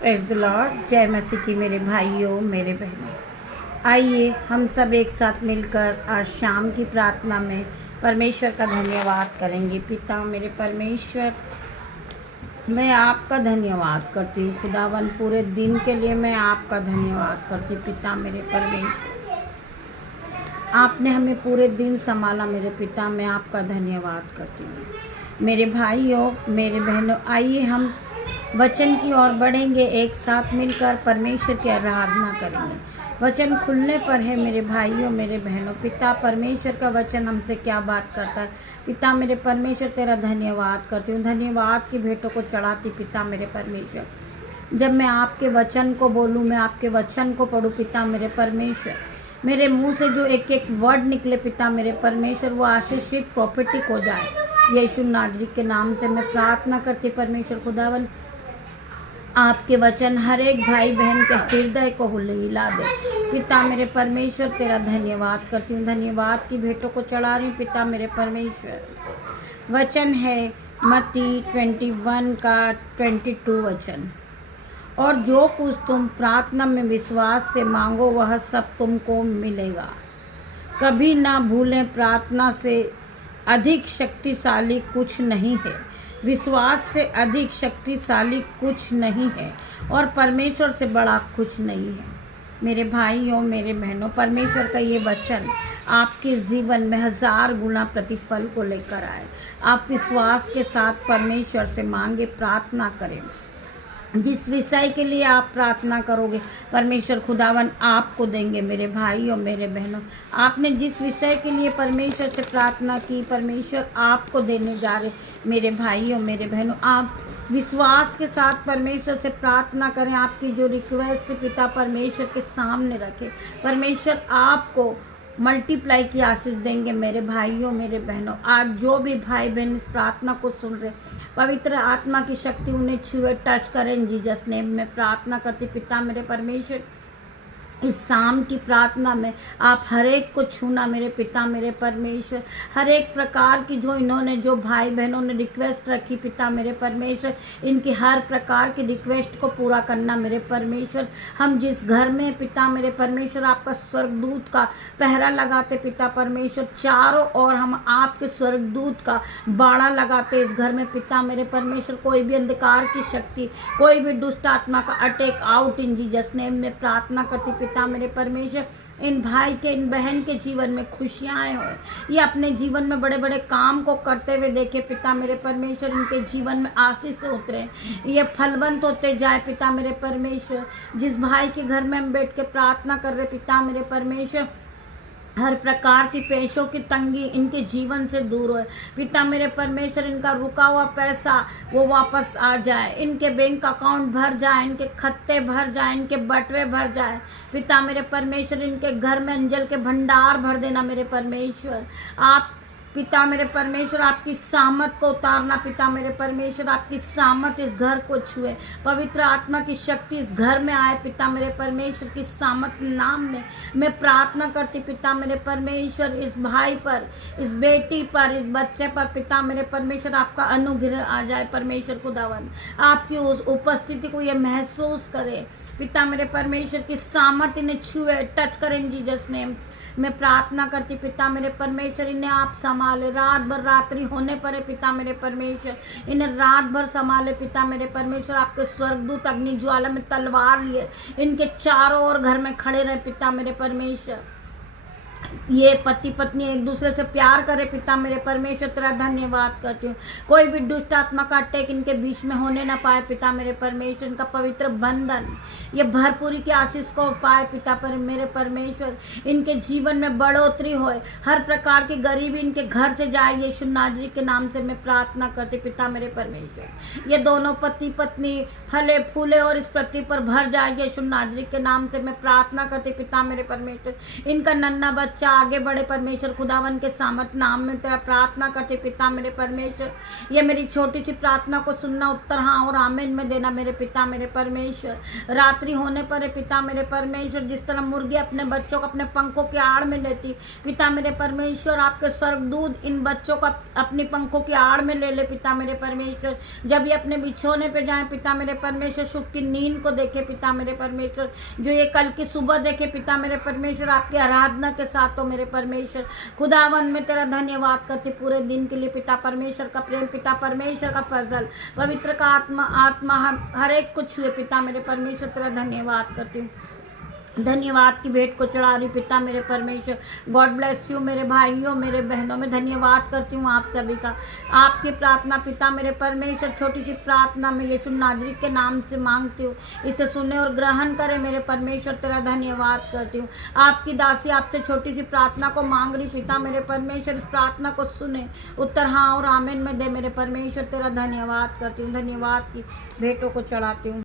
Praise the Lord. जय मसीह की मेरे भाइयों मेरे बहनों, आइए हम सब एक साथ मिलकर आज शाम की प्रार्थना में परमेश्वर का धन्यवाद करेंगे। पिता मेरे परमेश्वर, मैं आपका धन्यवाद करती हूँ खुदावन, पूरे दिन के लिए मैं आपका धन्यवाद करती हूँ। पिता मेरे परमेश्वर, आपने हमें पूरे दिन संभाला मेरे पिता, मैं आपका धन्यवाद करती हूँ। मेरे भाइयों मेरे बहनों, आइए हम वचन की ओर बढ़ेंगे, एक साथ मिलकर परमेश्वर की आराधना करेंगे। वचन खुलने पर है मेरे भाइयों मेरे बहनों। पिता परमेश्वर का वचन हमसे क्या बात करता है। पिता मेरे परमेश्वर, तेरा धन्यवाद करती हूँ, धन्यवाद की भेंटों को चढ़ाती पिता मेरे परमेश्वर। जब मैं आपके वचन को बोलूँ, मैं आपके वचन को पढ़ूँ पिता मेरे परमेश्वर, मेरे मुंह से जो एक एक वर्ड निकले पिता मेरे परमेश्वर, वो आशीषित प्रॉफिटिक हो जाए। यीशु नाजरी के नाम से मैं प्रार्थना करती परमेश्वर खुदावन, आपके वचन हर एक भाई बहन के हृदय को हिला दे पिता मेरे परमेश्वर। तेरा धन्यवाद करती हूँ, धन्यवाद की भेंटों को चढ़ा रही हूँ पिता मेरे परमेश्वर। वचन है मत्ती 21 का 22 वचन, और जो कुछ तुम प्रार्थना में विश्वास से मांगो वह सब तुमको मिलेगा। कभी ना भूलें, प्रार्थना से अधिक शक्तिशाली कुछ नहीं है, विश्वास से अधिक शक्तिशाली कुछ नहीं है, और परमेश्वर से बड़ा कुछ नहीं है। मेरे भाइयों मेरे बहनों, परमेश्वर का ये वचन आपके जीवन में 1000 गुना प्रतिफल को लेकर आए। आप विश्वास के साथ परमेश्वर से मांगे, प्रार्थना करें। जिस विषय के लिए आप प्रार्थना करोगे परमेश्वर खुदावन आपको देंगे। मेरे भाइयों मेरे बहनों, आपने जिस विषय के लिए परमेश्वर से प्रार्थना की, परमेश्वर आपको देने जा रहे। मेरे भाइयों मेरे बहनों, आप विश्वास के साथ परमेश्वर से प्रार्थना करें। आपकी जो रिक्वेस्ट से पिता परमेश्वर के सामने रखें, परमेश्वर आपको मल्टीप्लाई की आशीष देंगे। मेरे भाइयों मेरे बहनों, आज जो भी भाई बहन इस प्रार्थना को सुन रहे, पवित्र आत्मा की शक्ति उन्हें छुए, टच करें जीसस नेम में प्रार्थना करती पिता मेरे परमेश्वर। इस शाम की प्रार्थना में आप हर एक को छूना मेरे पिता मेरे परमेश्वर। हर एक प्रकार की जो इन्होंने जो भाई बहनों ने रिक्वेस्ट रखी पिता मेरे परमेश्वर, इनकी हर प्रकार की रिक्वेस्ट को पूरा करना मेरे परमेश्वर। हम जिस घर में पिता मेरे परमेश्वर आपका स्वर्गदूत का पहरा लगाते पिता परमेश्वर, चारों ओर हम आपके स्वर्गदूत का बाड़ा लगाते इस घर में पिता मेरे परमेश्वर। कोई भी अंधकार की शक्ति, कोई भी दुष्ट आत्मा का attack out in Jesus name में प्रार्थना करती पिता मेरे परमेश्वर। इन भाई के इन बहन के जीवन में खुशियाँ आए हो, ये अपने जीवन में बड़े बड़े काम को करते हुए देखे पिता मेरे परमेश्वर। इनके जीवन में आशीष से उतरे, ये फलवंत होते जाए पिता मेरे परमेश्वर। जिस भाई के घर में हम बैठ के प्रार्थना कर रहे पिता मेरे परमेश्वर, हर प्रकार की पैसों की तंगी इनके जीवन से दूर हो पिता मेरे परमेश्वर। इनका रुका हुआ पैसा वो वापस आ जाए, इनके बैंक अकाउंट भर जाए, इनके खत्ते भर जाए, इनके बटवे भर जाए पिता मेरे परमेश्वर। इनके घर में अंजल के भंडार भर देना मेरे परमेश्वर। आप पिता मेरे परमेश्वर आपकी सामत को उतारना पिता मेरे परमेश्वर। आपकी सामत इस घर को छुए, पवित्र आत्मा की शक्ति इस घर में आए पिता मेरे परमेश्वर की सामत नाम में मैं प्रार्थना करती पिता मेरे परमेश्वर। इस भाई पर, इस बेटी पर, इस बच्चे पर पिता मेरे परमेश्वर आपका अनुग्रह आ जाए परमेश्वर खुदावन। आपकी उस उपस्थिति को ये महसूस करे पिता मेरे परमेश्वर की सामर्थ्य इन्हें छुए, टच करें जीसस नेम। मैं प्रार्थना करती पिता मेरे परमेश्वर, इन्हें आप संभाले। रात भर रात्रि होने पर है पिता मेरे परमेश्वर, इन्हें रात भर संभाले पिता मेरे परमेश्वर। आपके स्वर्गदूत अग्नि ज्वाला में तलवार लिए इनके चारों ओर घर में खड़े रहे पिता मेरे परमेश्वर। ये पति पत्नी एक दूसरे से प्यार करे पिता मेरे परमेश्वर। तेरा धन्यवाद करती हूँ, कोई भी दुष्ट आत्मा का अटैक इनके बीच में होने ना पाए पिता मेरे परमेश्वर। इनका पवित्र बंधन ये भरपूरी की आशीष को पाए पिता पर मेरे परमेश्वर। इनके जीवन में बढ़ोतरी होए, हर प्रकार की गरीबी इनके घर से जाए यीशु नाजरी के नाम से मैं प्रार्थना करती पिता मेरे परमेश्वर। ये दोनों पति पत्नी फले फूले और इस पृथ्वी पर भर जाए यीशु नाजरी के नाम से मैं प्रार्थना करती पिता मेरे परमेश्वर। इनका नन्हा बच्चा आगे बढ़े परमेश्वर खुदावन के सामर्थ नाम में तेरा प्रार्थना करते पिता मेरे परमेश्वर। ये मेरी छोटी सी प्रार्थना को सुनना, उत्तर हाँ और आमीन में देना मेरे पिता मेरे परमेश्वर। रात्रि होने पर पिता मेरे परमेश्वर, जिस तरह मुर्गी अपने बच्चों को अपने पंखों की आड़ में लेती, पिता मेरे परमेश्वर आपके स्वर्गदूत इन बच्चों को अपनी पंखों की आड़ में ले ले पिता मेरे परमेश्वर। जब ये अपने बिछोने पे जाएं पिता मेरे परमेश्वर, सुख की नींद को देखे पिता मेरे परमेश्वर, जो ये कल की सुबह देखे पिता मेरे परमेश्वर, आपकी आराधना के साथ हो मेरे परमेश्वर। खुदावन में तेरा धन्यवाद करते पूरे दिन के लिए पिता परमेश्वर का प्रेम, पिता परमेश्वर का फजल, पवित्र का आत्मा हर एक कुछ हुए पिता मेरे परमेश्वर, तेरा धन्यवाद करती हूँ। धन्यवाद की भेंट को चढ़ा रही पिता मेरे परमेश्वर। गॉड ब्लेस यू मेरे भाइयों मेरे बहनों, में धन्यवाद करती हूँ आप सभी का। आपकी प्रार्थना पिता मेरे परमेश्वर, छोटी सी प्रार्थना में यीशु नाज़री के नाम से मांगती हूँ, इसे सुने और ग्रहण करे मेरे परमेश्वर, तेरा धन्यवाद करती हूँ। आपकी दासी आपसे छोटी सी प्रार्थना को मांग रही पिता मेरे परमेश्वर, इस प्रार्थना को सुने, उत्तर हाँ और आमीन में दे मेरे परमेश्वर, तेरा धन्यवाद करती हूँ। धन्यवाद की भेंटों को चढ़ाती हूँ।